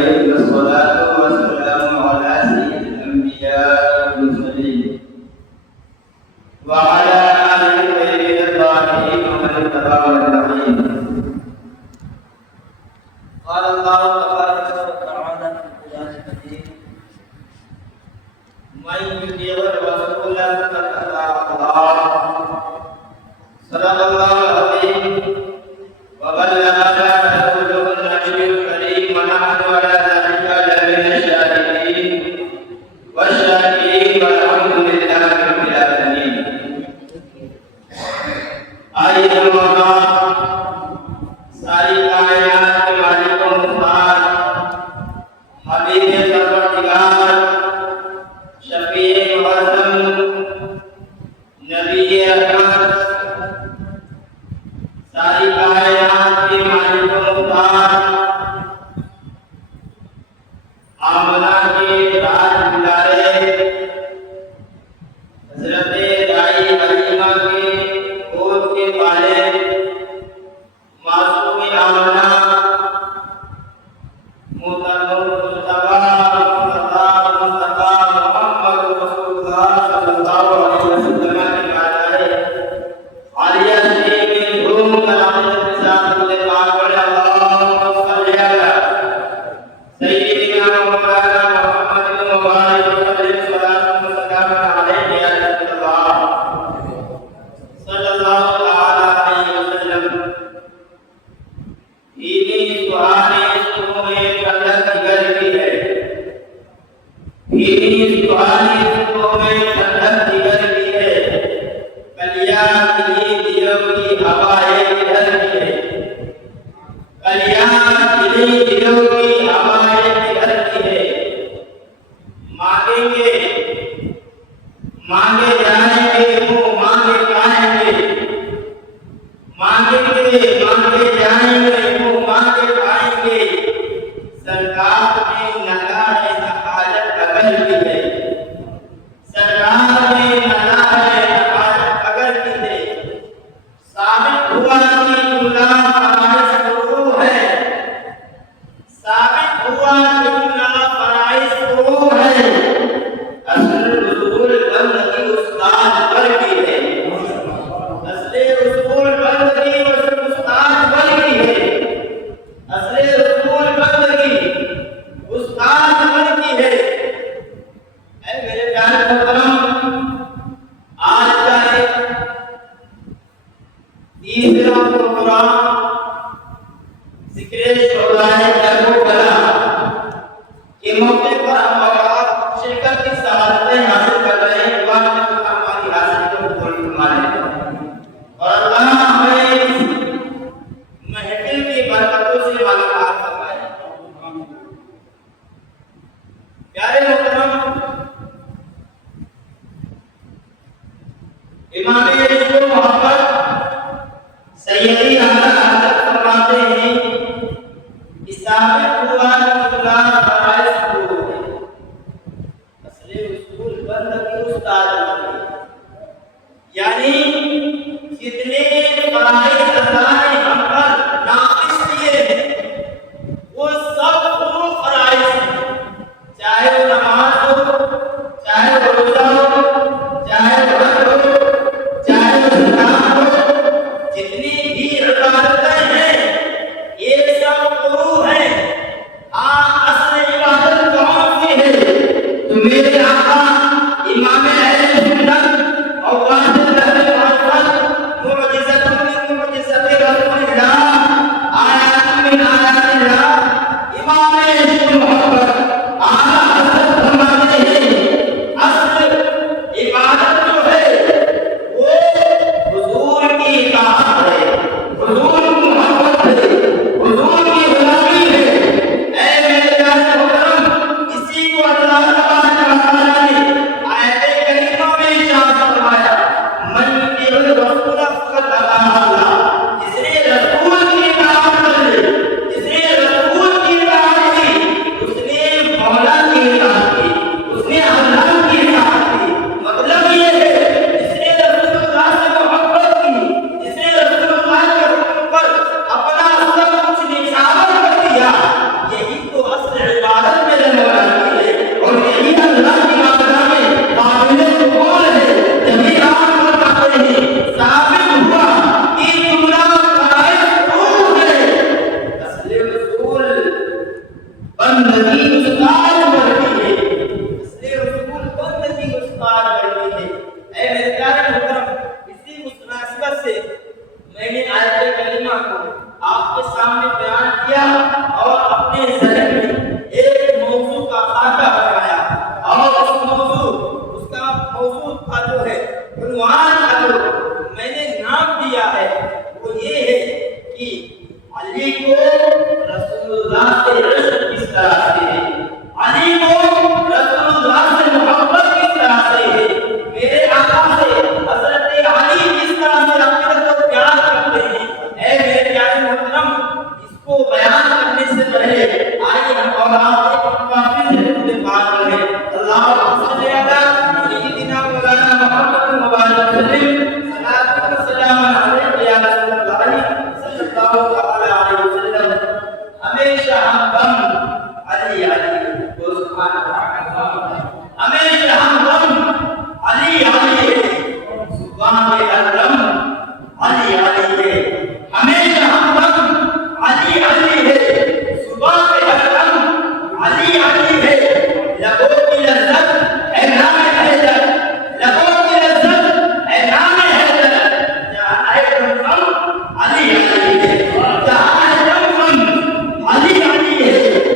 अलैहि वसल्लम अला सय्यिदिल अंबिया वल मुरसलीन व अला आलिहि तय्यिबिन ताहिरीन व मन तबअहुम अजमईन। قال الله تبارك وتعالى في القرآن الكريم: من يطع الرسول فقد أطاع الله صدق الله العظيم وبلغنا رسوله النبي الكريم ونحن على ذلك لمن الشاهدين والشاكرين والحمد لله رب العالمين। आइए मौला सारी कायनात के मालिक व मुख्तार हबीब परवरदिगार शफीए मुअज़्ज़म नबी अकरम सारी कायनात के मालिक व मुख्तार आमना के राज दुलारे हजरत दाई हलीमा के गोद के पाले मासूम आमना मुस्तफा मुहम्मद रसूलुल्लाह सल्लल्लाहु अलैहि वसल्लम के बारे आलिया शरीफ में धूम कराने के साथ बोले पाक पढ़े अल्लाहुम्मा सल्ली अला सय्यिदिना मौलाना मुहम्मद मुबारक वसल्लम सल्लल्लाहु अलैहि वसल्लम। इन्हीं सुहाने सुबह में ठंडक की गर्मी है, इन्हीं सुहाने सुबह में ठंडक की गर्मी है, कलिया खिली दिलों की हवाएं किधर की है, कलिया खिली दिलों की हवाएं किधर की है। मांगेंगे मांगे जाएंगे मुंह मांगे पाएंगे, मांगेंगे मांगे जाएंगे मुंह मांगे पाएंगे। सरकार में नगा है हाजत अगर भी है, सरकार में नगा है हाजत अगर भी है। साबित हुआ कि जुमला फराइज शुरू है, साबित हुआ कि जुमला फराइज शुरू है। असल उसूल बंदगी उस्ताद पर भी है, असले उसूल बंदगी उस्ताद पर भी है, असले उसूल बंदगी उस्ताद पर भी है। ऐ मेरे प्यारे मोहतरम, आज का एक तीसरा प्रोग्राम जिक्र शोहराए करबला के मौके पर हम और शिरकत की सआदतें हासिल कर रहे हैं। दुआ में हमारी हासिल को कबूल फरमाए और अल्लाह हमें इस महफिल की बरकतों से मालामाल फरमाए। प्यारे मोहतरम, इमाम इश्क़ व मोहब्बत सैयदी आला हज़रत फरमाते हैं कि साबित हुआ कि जुमला फराइज शुरू है, असले उसूल बंदगी उस्ताद पर है। यानी जितने फराइज अल्लाह ने हम पर नाज़िल किए हैं वो सब वो फराइज हैं, चाहे वो नमाज हो, चाहे वो रोज़ा हो, चाहे वो हज हो, चाहे वो ज़कात हो, जितनी भी इबादतें हैं ये सब फुरू हैं। बंदगी उस्ताद बनती है, इसलिए रसूल बंदगी उस्ताद बनती है। ऐ मेरे प्यारे मोहतरम, इसी मुनासिबत से मैंने आयत करीमा को आपके सामने बयान किया और अपने ज़हन में एक मौजू का खाका बनाया और उस मौजू उसका मौजू का जो है उन्वान का जो मैंने नाम दिया है वो ये है कि अली को रसूलुल्लाह से इश्क किस तरह से है, अली को रसूलुल्लाह से मोहब्बत किस तरह से है, मेरे आका से हज़रत अली किस तरह से अपने को प्यार करते हैं। ऐ मेरे प्यारे मोहतरम, इसको बयान करने से पहले आइए हम और आप एक काफी से बात करें। अल्लाहु सल्ली अला सय्यिदिना मौलाना मुहम्मद मुबारक वसल्लम, सलातु व सलाम अलैहि या रसूलल्लाह सल्लल्लाहु अलैहि वसल्लम। हमेशा हम गम अली अली को सुभान अल्लाह, हमेशा हम गम अली अली है, सुबह में हर दम अली अली है, हमेशा हम गम अली अली है, सुबह में हर दम अली अली है। लबों की लज्जत है नाम हैदर, लबों की लज्जत है नाम हैदर, जहाँ है दम अली अली है, जहाँ है दम अली अली है।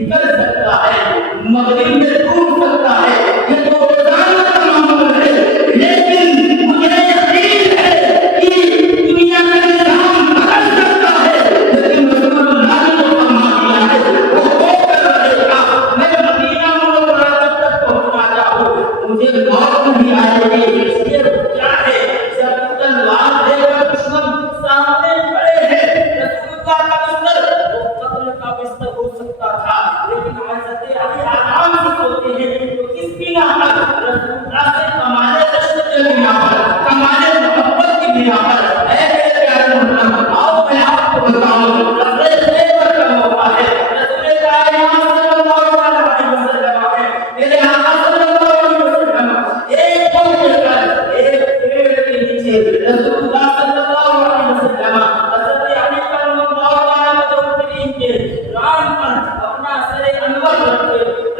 निकल सकता है, मगरिब में डूब सकता है, ये तो रोजाना का मामला है। लेकिन मुझे यकीन है कि दुनिया का निजाम बदल सकता है, लेकिन रसूलुल्लाह ने जो फरमा दिया है वो होकर रहेगा। मैं मदीना मुनव्वरा तक पहुंचना चाहूं, मुझे मौत नहीं आएगी। इसलिए क्या है, जब तलवार लेकर दुश्मन सामने खड़े हैं, रसूलुल्लाह का बिस्तर वो कत्ल का बिस्तर हो सकता था, लेकिन हज़रत अली आराम से सोते हैं। तो किस बिना पर? रसूलुल्लाह से कमाले इश्क के बिना पर, कमाले मोहब्बत की बिना पर। ऐ मेरे प्यारे मोहम्मद, आओ मैं आपको बताऊं, रफ़े ज़ेवर का मौका है। रसूल कायनात सल्लल्लाहु अलैहि वसल्लम है, मेरे आका सल्लल्लाहु अलैहि वसल्लम एक मौके पर एक पेड़ के नीचे रसूलुल्लाह सल्लल्लाहु अलैहि वसल्लम हज़रत अली करमल्लाहु ताला वजहू के रान पर अपना सरे अनवर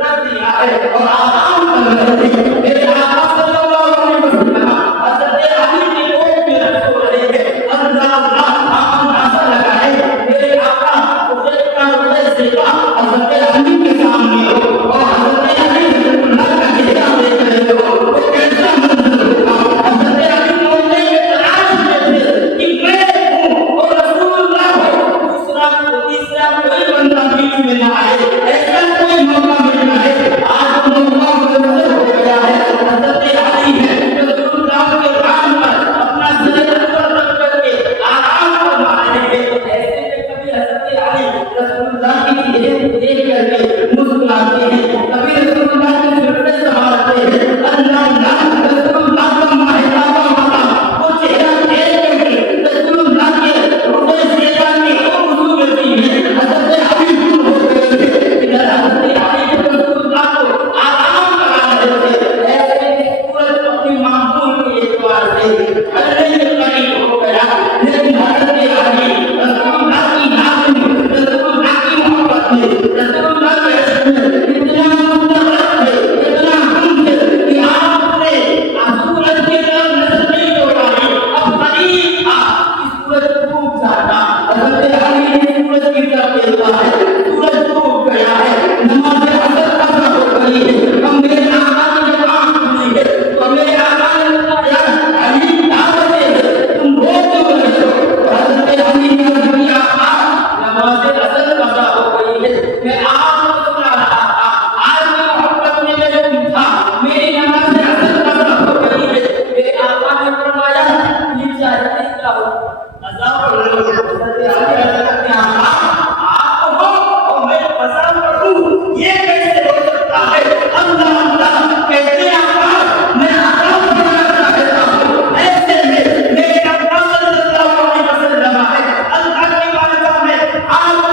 रख दिया है और आराम कर रहे हैं। मेरे आका सल्लल्लाहु अलैहि वसल्लम हज़रत अली की गोद में रख रहे हैं। अल्लाह अंदाज़ा लगाए, मेरे आका उसे का हृदय सेका हज़रत अली के सामने हो और हज़रत अली रसूलुल्लाह का चेहरा देख रहे हो, तो कैसा मंजर होगा। हज़रत अली मौके में तलाश में थे कि मैं हूँ और रसूलुल्लाह हो, दूसरा तीसरा कोई बंदा बीच में ना आए, ऐसा कोई मौका मिल रहा है। आज वो मौका मुयस्सर हो गया है। हज़रत अली है रसूलुल्लाह के रान पर अपना सर अनवर रख करके आराम फरमा रहे हैं। ऐसे में कभी हज़रत अली रसूलुल्लाह की चेहरे देख करके मुस्कुराते हैं, कभी रसूलुल्लाह के सिर पे संभालते हैं। अल्लाह अल्लाह रसूलुल्लाह का महताबा होता वो चेहरा देख करके रसूलुल्लाह के हृदय सेका की खुशबू मिलती है। हज़रत अली गुम हो गए थे, इधर हज़रत अली रसूलुल्लाह को आराम करा रहे थे। ऐसे में सूरज अपनी मामूल के एतबार से ढलने के करीब हो गया, लेकिन हज़रत अली रसूलुल्लाह की याद में, रसूलुल्लाह की मोहब्बत में, रसूलुल्लाह के इश्क में इतना मुतमक्किन थे, इतना हम थे कि आपने सूरज की तरफ नजर नहीं दौड़ाई। अब करीब था कि सूरज डूब जाता, हज़रत अली ने सूरज की तरफ देखा है, सूरज डूब गया है, नमाज़ असर अदा हो गई है। अब मेरे आका ने जब आँख खुली है तो मेरे आका ने बताया, अली क्या वजह है, तुम रो क्यों रहे हो? तो हज़रत अली ने कहा, मेरे आका नमाज़ असर अदा हो गई है, मैं आपको सुना रहा था, आज की मोहब्बत में मैं गुम था, मेरी नमाज़ असर अदा हो गई है। मेरे आका ने फरमाया, ये चाहते क्या हो? अज़ा पढ़ लो। हज़रत अली कहते हैं, आप हो और मैं फसा पढ़ूं, ये कैसे हो सकता है? अल्लाह अल्लाह कहते हैं, आका मैं आराम करना चाहता हूँ। ऐसे में मेरे आका सल्लल्लाहु अलैहि वसल्लम है, अल्लाह की बारगाह में आप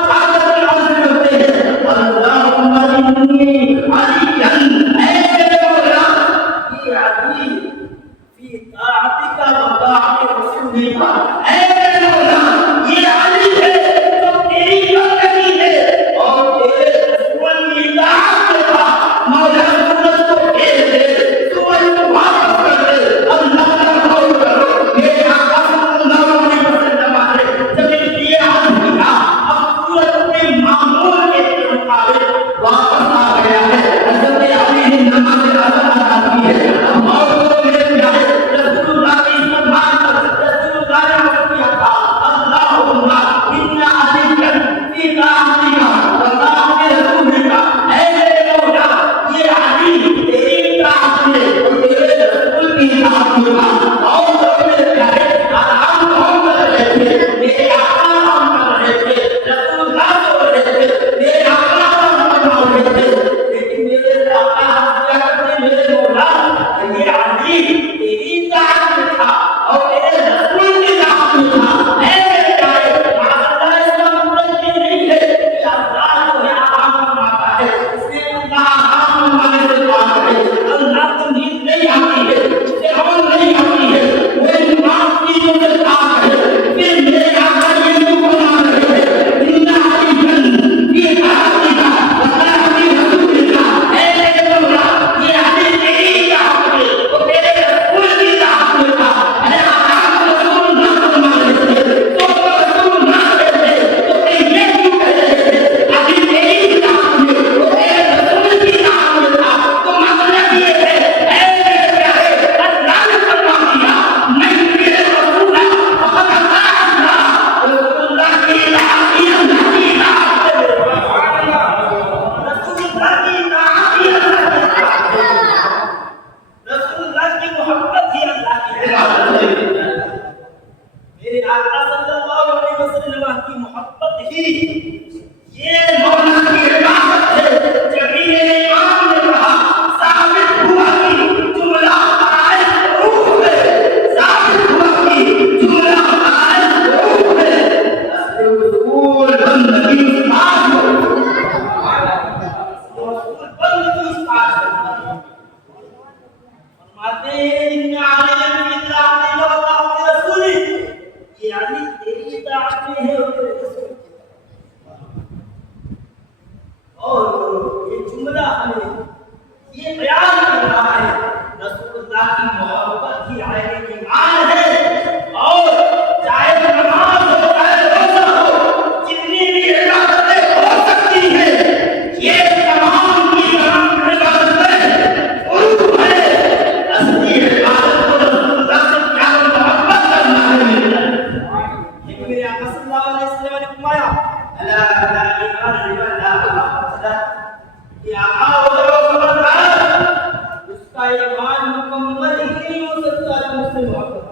में ये बयान कर रहा है रसूलुल्लाह की मोहब्बत ही आए ईमान है। और चाहे नमाज हो चाहे रोजा हो, जितनी भी इबादतें हो सकती है, ये तमाम की तमाम इबादतें उर्दू है। असली इबादत को रसूलुल्लाह से क्या मोहब्बत करना है। लेकिन मेरे आका सल्लल्लाहु अलैहि वसल्लम ने फरमाया अला ईमान लिमन ला मोहब्बत या आओ खबरदार, उसका ईमान मुकम्मल ही नहीं हो सकता है मुझसे मोहब्बत।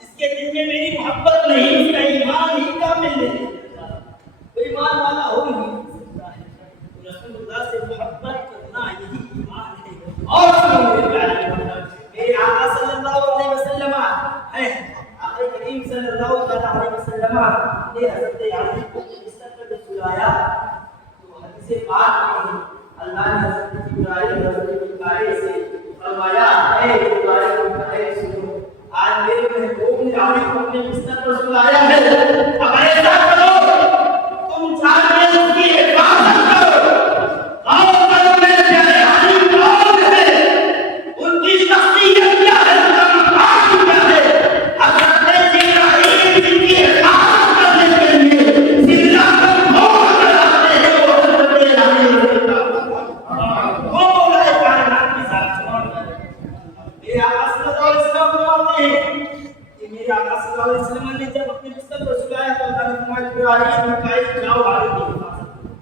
जिसके दिल में मेरी मोहब्बत नहीं, उसका ईमान ही कामिल नहीं, वो ईमान वाला हो ही नहीं सकता है। तो रसूलुल्लाह से मोहब्बत करना यही ईमान है। और मेरे आका सल्लल्लाहु अलैहि वसल्लम है, आका करीम सल्लल्लाहु अलैहि वसल्लम ने हज़रत अली को बिस्तर पर सुलाया तो हदीस पाक में अल्लाह ने हज़रत इब्राहिम से फरमाया, ए इब्राहिम सुनो, आज मेरे महबूब ने अली को अपने बिस्तर पर सुलाया है, अब ऐसा करो तुम जाके उसकी हिफाजत करो। आओ करो मेरे प्यारे अली कौन है, उनकी शख्सियत क्या है, उनका मकाम क्या है। हज़रत इब्राहिम जिनकी हिफाजत करने के लिए जिंदा को मोड़ लगाते हैं, वो हज़रत इब्राहिम वो मौला कायनात की जात। मेरे आका सल्लल्लाहु अलैहि वसल्लम फरमाते हैं कि मेरे आका सल्लल्लाहु अलैहि वसल्लम ने जब अपने बिस्तर पर सुलाया तो अल्लाह ने फरमाया इब्राहिम मिकाईल जाओ आगे की हिफाजत करो।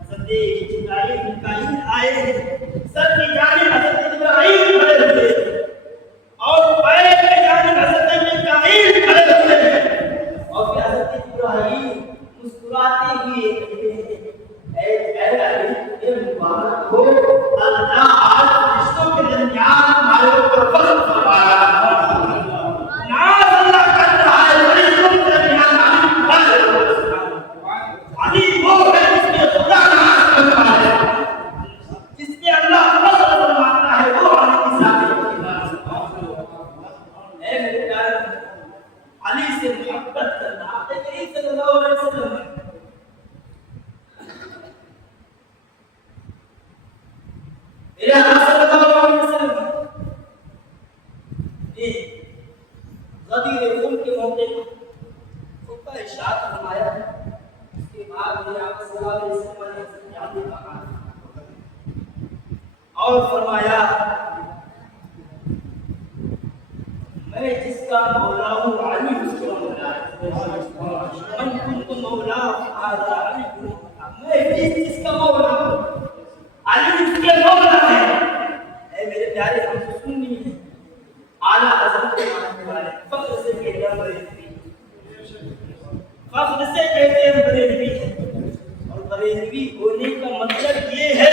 हज़रत इब्राहिम मिकाईल आए, सर की जानिब हज़रत इब्राहिम खड़े हुए और पैर की जानिब हज़रत मिकाईल खड़े हुए और फिर हज़रत इब्राहिम मुस्कुराते हुए कहते हैं ऐ अली ये मुबारक हो, अल्लाह आज रिश्तों के दरमियान हमारे ऊपर फर्क फरमाया, नाज़ अल्लाह कर रहा है रिश्तों के दरमियान अली वो है जिसमें खुदा नाज़ करता है, जिसमें अल्लाह फर्क फरमाता है, वो अली की जात है। मेरे प्यारे अली से मोहब्बत करना आपने करीम सल्लल्लाहु अलैहि वसल्लम मेरे आका सल्लल्लाहु अलैहि वसल्लम ने गदीर खून के मौके पर खुद का इरशाद फरमाया। उसके बाद मेरे आका सल्लल्लाहु अलैहि वसल्लम ने याद कहा और फरमाया मैं जिसका मौला हूँ अली उसका मौला है, मन कुन्तु मौला आजा अली, मैं जिसका मौला हूँ अली उसके मौला है। ऐ मेरे प्यारे हम सुन्नी हैं, आला हज़रत के मानने वाले फख्र से कहते हैं बरेलवी, फख्र से कहते हैं बरेलवी। और बरेलवी होने का मतलब ये है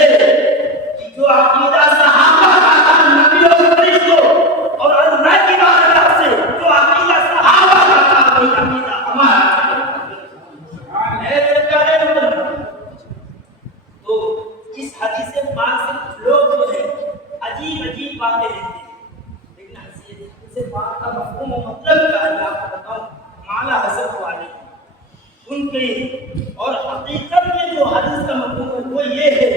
कि जो अकीदा सहाबा का था नबी और फरिश्तों और अल्लाह की बारगाह से जो अकीदा सहाबा का था वही अकीदा हमारा है। मेरे प्यारे तो इस हदीस पाक से लोग जो है अजीब अजीब बातें लेते हैं, लेकिन हदीस पाक का मफ़हूम और मतलब क्या है आपको बताऊं, माला हसब वाले उनके और हकीकत में जो हदीस का मफ़हूम है वो ये है,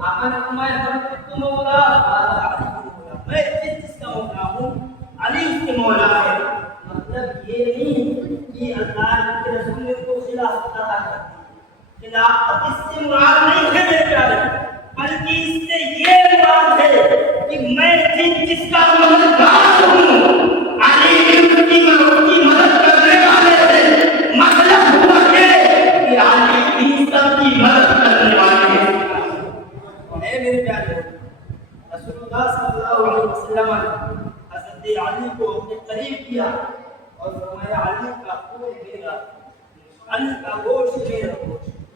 आका ने फरमाया तुम मौला मैं जिसका मौला हूँ अली उसके मौला है। मतलब ये नहीं कि अल्लाह के रसूल ने को खिलाफत अता कर दी, खिलाफत इससे मुराद नहीं है मेरे प्यारे, बल्कि इससे ये मुराद है कि मैं जिसका मददगार हूँ अली उसकी मदद करने वाले थे। मतलब हुआ कि अली भी सबकी मदद करने वाले हैं। मेरे प्यारे रसूलुल्लाह सल्लल्लाहु अलैहि वसल्लम हज़रत अली को अपने करीब किया और फरमाया अली का खून मेरा, अली का गोश्त मेरा।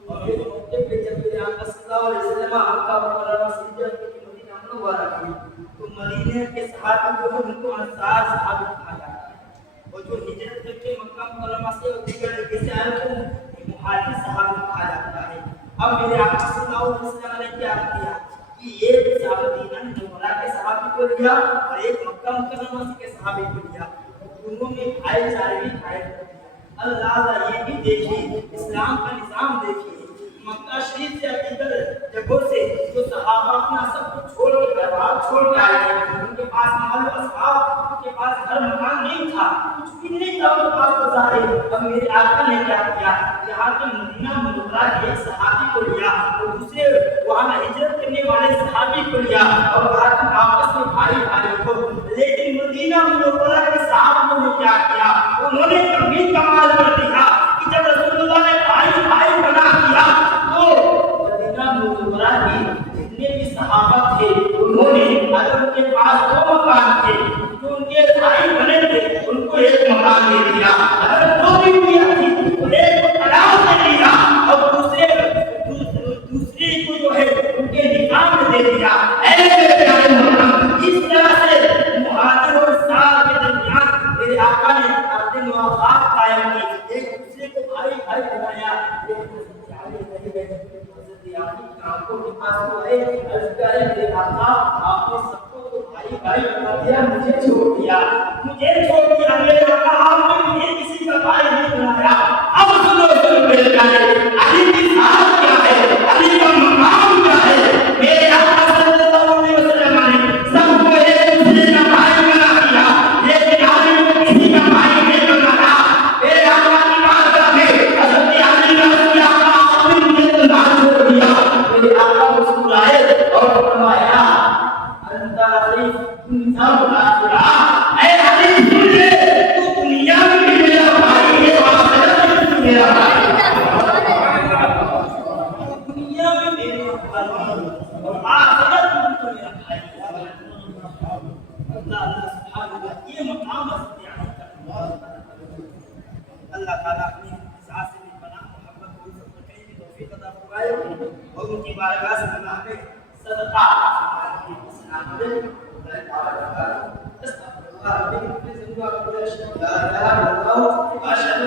और एक मौके पे जब मेरे आका सल्लल्लाहु अलैहि वसल्लम आका मुकर्रमा से हिजरत की मदीना मुनव्वरा की तो मदीने के सहाबा जो उनको अंसार सहाबा कहा जाता है, और जो हिजरत करके मक्का मुकर्रमा से दीगर जगह से आए उनको मुहाजिर सहाबा कहा जाता है। अब मेरे आका सल्लल्लाहु अलैहि वसल्लम ने क्या किया कि एक मदीना मुनव्वरा के सहाबी को लिया और एक मक्का मुकर्रमा के सहाबी को लिया, दोनों में भाईचारे भी कायम कर दिया। अल्लाह ये भी देखिए, इस्लाम का निजाम देखिए, मक्का शरीफ से अकीदत सहाबा अपना सब कुछ छोड़ के घर-बार छोड़ के आए थे। उनके पास माल असबाब, उनके पास घर मकान नहीं था, कुछ भी नहीं था उनके पास गुजारे। अब मेरे आका ने क्या किया, यहाँ के मदीना मुनव्वरा के एक सहाबी को लिया और दूसरे वहाँ हिजरत करने वाले सहाबी को लिया और कहा कि आपस में भाई भाई हो। लेकिन मदीना मुनव्वरा के सहाबाओं ने क्या किया, उन्होंने कभी कमाल कर दिया कि जब रसूलुल्लाह ने भाई भाई बना दिया तो मदीना मुनव्वरा के जितने भी सहाबा थे उन्होंने, अगर उनके पास 2 मकान थे तो उनके भाई बने थे उनको 1 मकान दे दिया, अगर 2 बीवियां थी तो 1 को तलाक दे दिया और दूसरे को जो है उनके निकाह में दे दिया। ऐसे प्यारे मोहतरम, इस तरह से मुहाजिर और अंसार के दरमियान मेरे आका ने अपने मुआफ़ात कायम की, एक दूसरे को भाई भाई बनाया। आपको के पास वो है, अर्ज़ करे मेरे आका आपने सबको तो भाई भाई बना दिया, मुझे छोड़ दिया मेरे आका, आपने मुझे किसी का भाई नहीं बनाया। अब सुनो मेरे प्यारे, अली की साथ क्या है, अली का मकाम क्या है। मेरे आका सल्लल्लाहु अलैहि वसल्लम ने सबको एक दूसरे का भाई बना दिया, लेकिन अली को किसी का भाई नहीं बनाया। मेरे आका की बात है, हज़रत अली ने आका आपने मुझे तो ना छोड़ दिया। मेरे आका मुस्कुराए और फरमाया अंता अली दुनिया आखिरा, ऐ अली सुन ले, तू दुनिया में भी मेरा भाई है और आखिरत में भी मेरा भाई है। दुनिया में मेरा भाई और आखिरत में भी मेरा भाई है। अल्लाह सुब्हानहू व तआला ये मकाम अल्लाह ताला अपनी ज़ात से भी बना मोहब्बत को सबको कहीं भी तौफीक अता फरमाए और उनकी बारगाह से बना के सदका फरमाए। अस्सलाम वालेकुम व रहमतुल्लाहि व बरकातहू। अस्तगफिरुल्लाह रब्बी व अतूबु इलैहि। ला इलाहा इल्लल्लाह व अशहदु